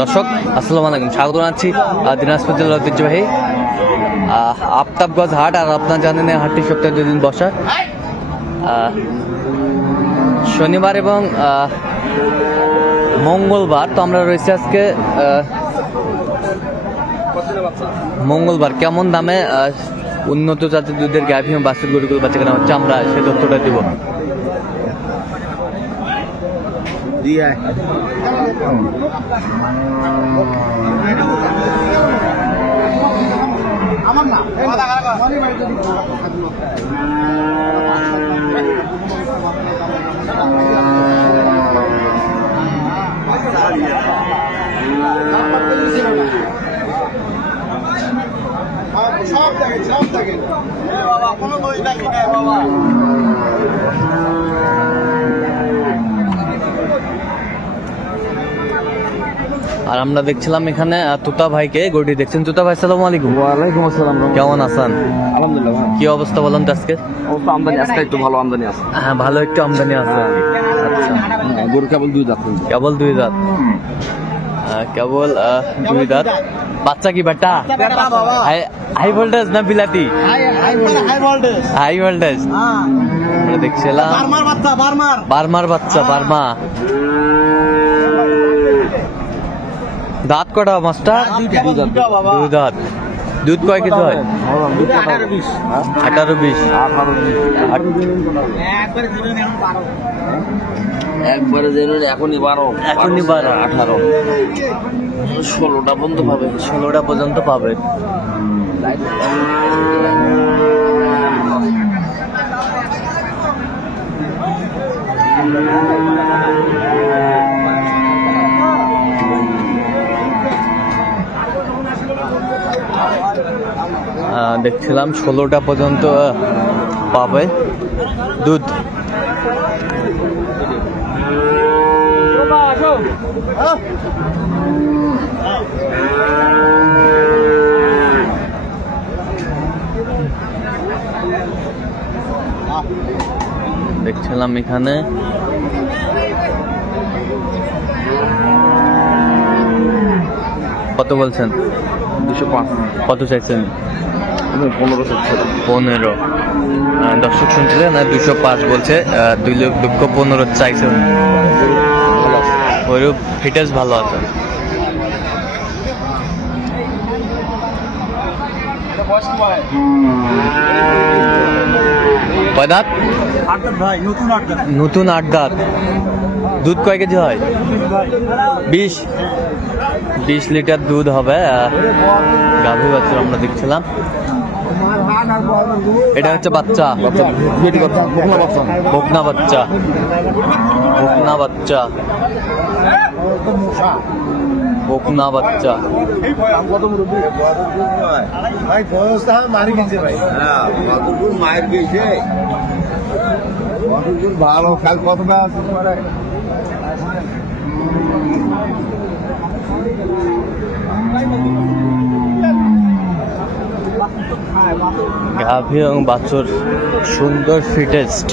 দর্শক আসসালামু আলাইকুম, স্বাগত জানাচ্ছি দিনাজপুর জেলার ঐতিহ্যবাহী আফতাবগঞ্জ হাট। আর আপনারা জানেন এই হাটটি সপ্তাহে 2 দিন বসা, শনিবার এবং মঙ্গলবার। তো আমরা রয়েছি আজকে মঙ্গলবার। কেমন দামে উন্নত জাতের দুধের গাভী এবং বাছুর গরুগুলো বাচ্চা কেনা হচ্ছে, আমরা সে তথ্যটা দিব। সব দেখেন বাবা, কোনো দোষ দেখি নাই বাবা। আর আমরা দেখছিলাম এখানে তুতা ভাইকে, গরুটি দেখছেন। তুতা ভাই আসসালামু আলাইকুম। ওয়ালাইকুম আসসালাম। কেমন আছেন? আলহামদুলিল্লাহ। কি অবস্থা বলেন তো আজকে? অবস্থা আমদানি আজকে একটু ভালো আমদানি আছে। হ্যাঁ, ভালো একটু আমদানি আছে। আচ্ছা, গরু কেবল 2 দাঁত। কেবল 2 দাঁত। কেবল 2 দাঁত। বাচ্চা কি বেটা? হাই ভোল্টেজ না বিলাতি? High voltage. আমরা দেখছিলাম বার্মার বাচ্চা। বার্মা দাঁত কটা মাস্টার? 2 দাঁত। দুধ কয় কেজি হয়? 18-20। একবারে জেনুইন এখনই 12 18 16টা পর্যন্ত পাবে। 16টা পর্যন্ত পাবে। দেখছিলাম 16টা পর্যন্ত পাবে দুধ। দেখছিলাম এখানে কত বলছেন? 205। কত চাইছেন? 15 দর্শক শুনছিলেন, 205 বলছে। 2,15,000 চাইছে। ওইরূপ ফিটেস ভালো আছে। কয় দাঁত? নতুন 8 দাঁত। দুধ কয় কেজি হয়? 20 লিটার দুধ হবে। গাভী বাচ্চা আমরা দেখছিলাম। এটা হচ্ছে বাচ্চা, বকনা বাচ্চা। বকনা বাচ্চা। বকনা বাচ্চা। মায়ের গেছে ভালো কাল কতটা আছে। গাভী এবং বাছুর সুন্দর ফিটেস্ট।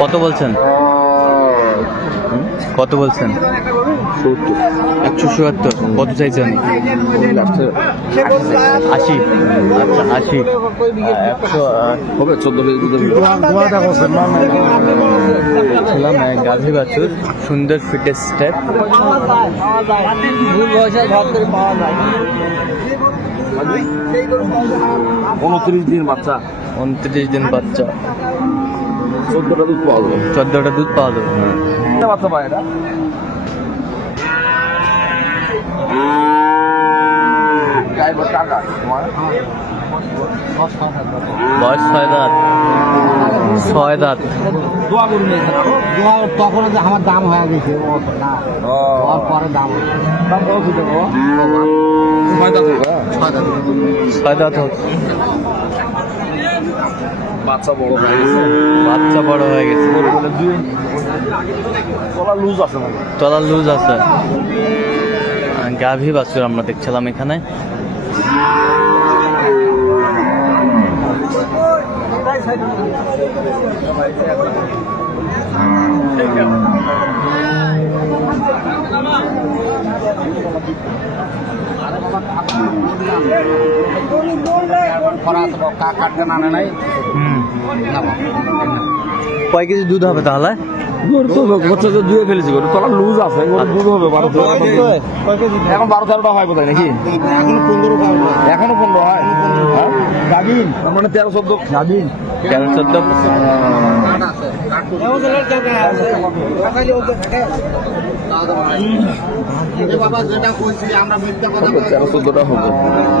কত বলছেন? কত বলছেন? 170। কত চাইছেন? 80। আচ্ছা 80। 100 হবে 14 কেজি দুধ। গাভী বাছুর সুন্দর ফিটেস স্টেপ। 29 দিন বাচ্চা। 29 দিন বাচ্চা। 14টা দুধ পাওয়া যাবে। 14টা দুধ পাওয়া যাবে। বাচ্চা পায় এটা। গাইবার টাকা তোমার বয়স 6 দাঁত 6 দাঁত। দোয়া করে নিয়েছেন তখন আমার দাম হয়ে গেছে পরে দাম দাম কত দেবো 6 দাঁত হোক। বাচ্চা বড় হয়ে গেছে বাচ্চা বড় হয়ে গেছে, গলা লুজ আছে মানে তলা লুজ আছে। গাভী বাছুর আমরা দেখছিলাম এখানে। কাটতে মানে নাই কয় কেজি দুধ হবে তাহলে? গরু তো বাচ্চা তো দুয়ে ফেলেছি গরু তলা লুজ আছে গরু দুধ হবে 12 এখন 12-13টা হয় বোধহয় নাকি এখনো 15 হয় গাভিন মানে 13-14 গাভিন 13-14 13-14টা হবে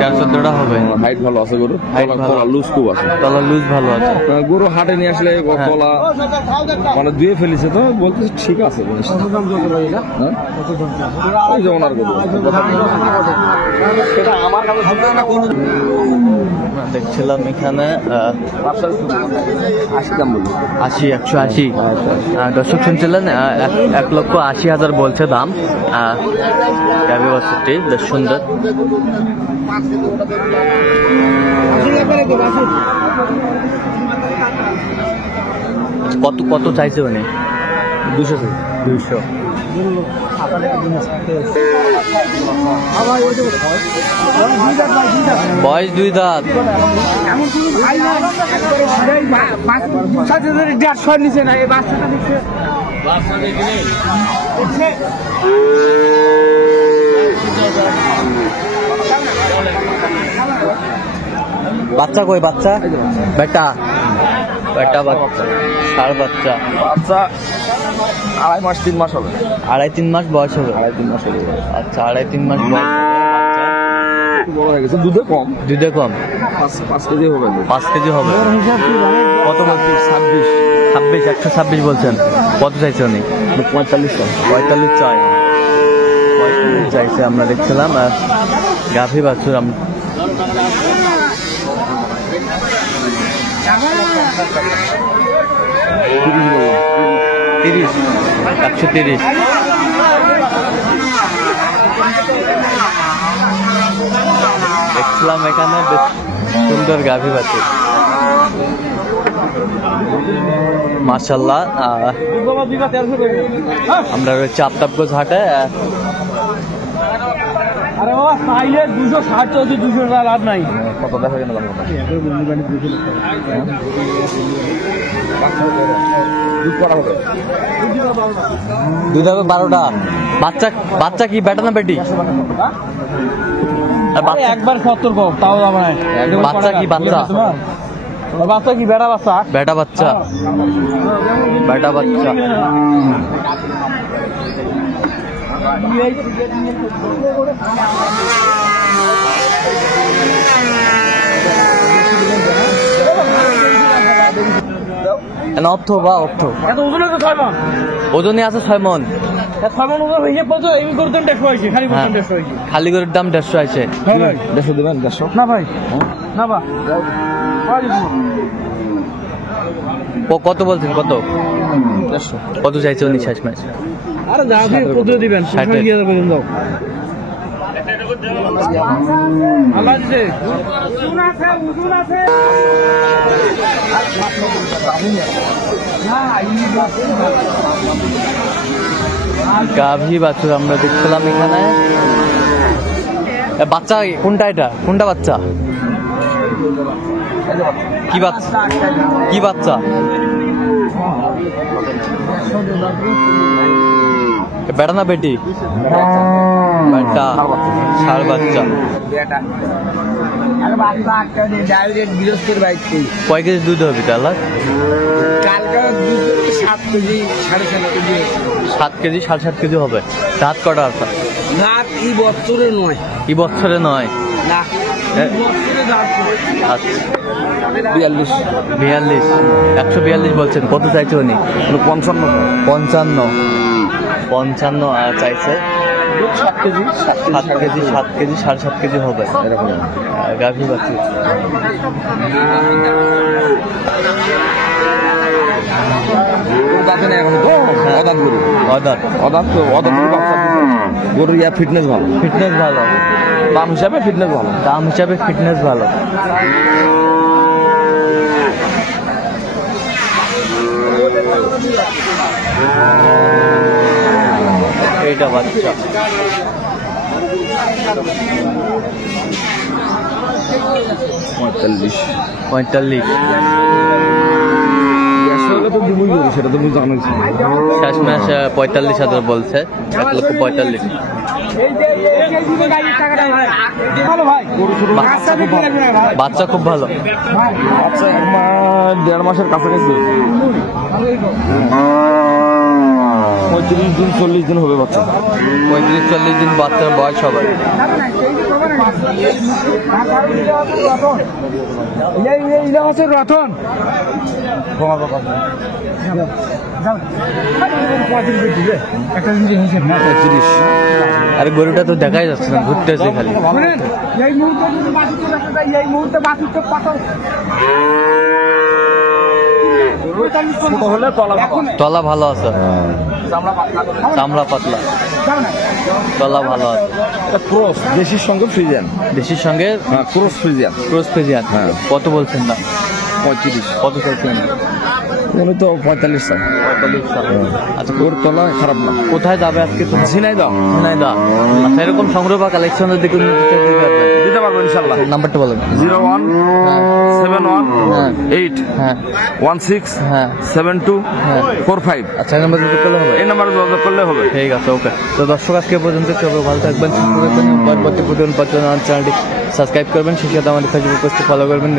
13-14টা হবে। হাইট ভালো আছে গরু Height ভালো। তলা লুজ খুব আছে তলা লুজ ভালো আছে। গরু হাটে নিয়ে আসলে তলা মানে ধুয়ে ফেলেছে তো বলতে ঠিক আছে জিনিসটা হ্যাঁ? ওই যে ওনার গরু সেটা আমার কাছে আমরা দেখছিলাম এখানে 80 দাম বলি 180। দর্শক শুনছিলেন 1,80,000 বলছে দাম। গাভী বাছুরটি বেশ সুন্দর। কত কত চাইছে উনি? 200। বয়স 2 দাঁত। নিচে না এই বাচ্চাটা নিচ্ছে বাচ্চা কই? বাচ্চা বেটা বেটা বাচ্চা ষাঁড় বাচ্চা। আচ্ছা 2.5 মাস 3 মাস হবে 2.5-3 মাস বয়স হবে। 2.5-3 মাস হবে আচ্ছা 2.5-3 মাস বয়স হবে। একটু বড় হয়ে গেছে দুধে কম দুধে কম 5 কেজি হবে 5 কেজি হবে। কত বলছেন? 26 126 বলছেন। কত চাইছে উনি? 45 45 চাই। 45 চাইছে আমরা দেখছিলাম। গাভী বাছুর 130 দেখছিলাম এখানে বেশ সুন্দর গাভী বাছুর মাশাআল্লাহ। আমরা রয়েছে আফতাবগঞ্জ হাটে। আরে বাবা চাইলে 260 চলছে 200 টাকা লাভ নাই কত দেখা গেল দাম কত দুধ করা হবে দুধ হবে 12টা। বাচ্চা বাচ্চা কি বেটা না বেটি? আর বাচ্চা একবার 70 কম তাও দাম নাই। বাচ্চা কি বাচ্চা? বাচ্চা কি বেড়া বাচ্চা? বেটা বাচ্চা বেটা বাচ্চা। অর্থ বা অর্থ এত ওজন আছে 6 মণ। ওজনে আছে 6 মণ। 6 মণ ওজন হিসেব করছো এই করে দাম 150 হইছে খালি হ্যাঁ, 150 হইছে। খালি গরুর দাম 150 আছে। হ্যাঁ ভাই 150 দেবেন 150 না ভাই না বা কত বলছেন? কত 150 কত চাইছে উনি শেষ ম্যাচ? আরে যা আপনি কত দিবেন 60,000 পর্যন্ত দাও। আল্লাহ দিছে ওজন আছে গাভী বাছুর আমরা দেখছিলাম এখানে। বাচ্চা কোনটা? এটা কোনটা বাচ্চা? কি বাচ্চা? কি বাচ্চা? বেটা না বেটি? বেটা ষাঁড় বাচ্চা। কয় কেজি দুধ হবে তাহলে? 7 কেজি 7.5 কেজি হবে। দাঁত কটা আছে? রাত এই বছরে নয় এই বছরে নয়। আচ্ছা 42 42 142 বলছেন, কত চাইছে উনি? 55 55 চাইছে। 7 কেজি 7 কেজি 7.5 কেজি হবে এরকম। গাভী বাচ্চা। দাঁতে নেই এখন তো, অদাঁত গরু, অদাত অদাঁত তো, অদাঁত গরু বাচ্চা দিছে। গরুর ফিটনেস ভালো, ফিটনেস ভালো, দাম হিসাবে ফিটনেস ভালো। দাম হিসাবে ফিটনেস ভালো। এইটা বাচ্চা 45 তো দুই গরু, সেটা তো বুঝতে পারছি। শেষ মাস 45,000 বলছে, 1,45,000। বাচ্চা খুব ভালো, আচ্ছা 1.5 মাসের কাছাকাছি, 35 দিন 40 দিন হবে বাচ্চা। 35-40 দিন বাচ্চার বয়স হবে। রতন একটা জিনিস হিসেব না 35। আর গরুটা তো দেখাই যাচ্ছে না, ঘুরতেছে খালি। এই মুহূর্তে যদি বাছুর রাখা যায়, এই মুহূর্তে বাছুর তো পাথর ছোট হলে তলা ভালো আছে, চামড়া পাতলা, তলা ভালো আছে। ক্রস দেশির সঙ্গে ফ্রিজিয়ান, দেশির সঙ্গে হ্যাঁ ক্রস ফ্রিজিয়ান। Cross Friesian. হ্যাঁ। কত বলছেন না? 35। কত চাইছেন? উনি তো 45 চাই। আচ্ছা, ওর তলা খারাপ না। কোথায় যাবে আজকে? তো ঝিনাইদহ। ঝিনাইদহ। আচ্ছা, এরকম সংগ্রহ বা কালেকশনের দিকে দিতে পারবো ইনশাল্লাহ। নাম্বারটা বলেন। 01 71 হ্যাঁ 8 হ্যাঁ 16 হ্যাঁ 72 হ্যাঁ। 45। আচ্ছা, এই নাম্বার যোগাযোগ করলে হবে? এই নাম্বারে যোগাযোগ করলে হবে। ঠিক আছে, ওকে। তো দর্শক, আজকে পর্যন্ত সবাই ভালো থাকবেন, সুস্থ থাকবেন। পরবর্তী প্রতিদিন পাচ্ছেন চ্যানেলটি সাবস্ক্রাইব করবেন, সেই সাথে আমাদের ফেসবুক পেজটি ফলো করবেন।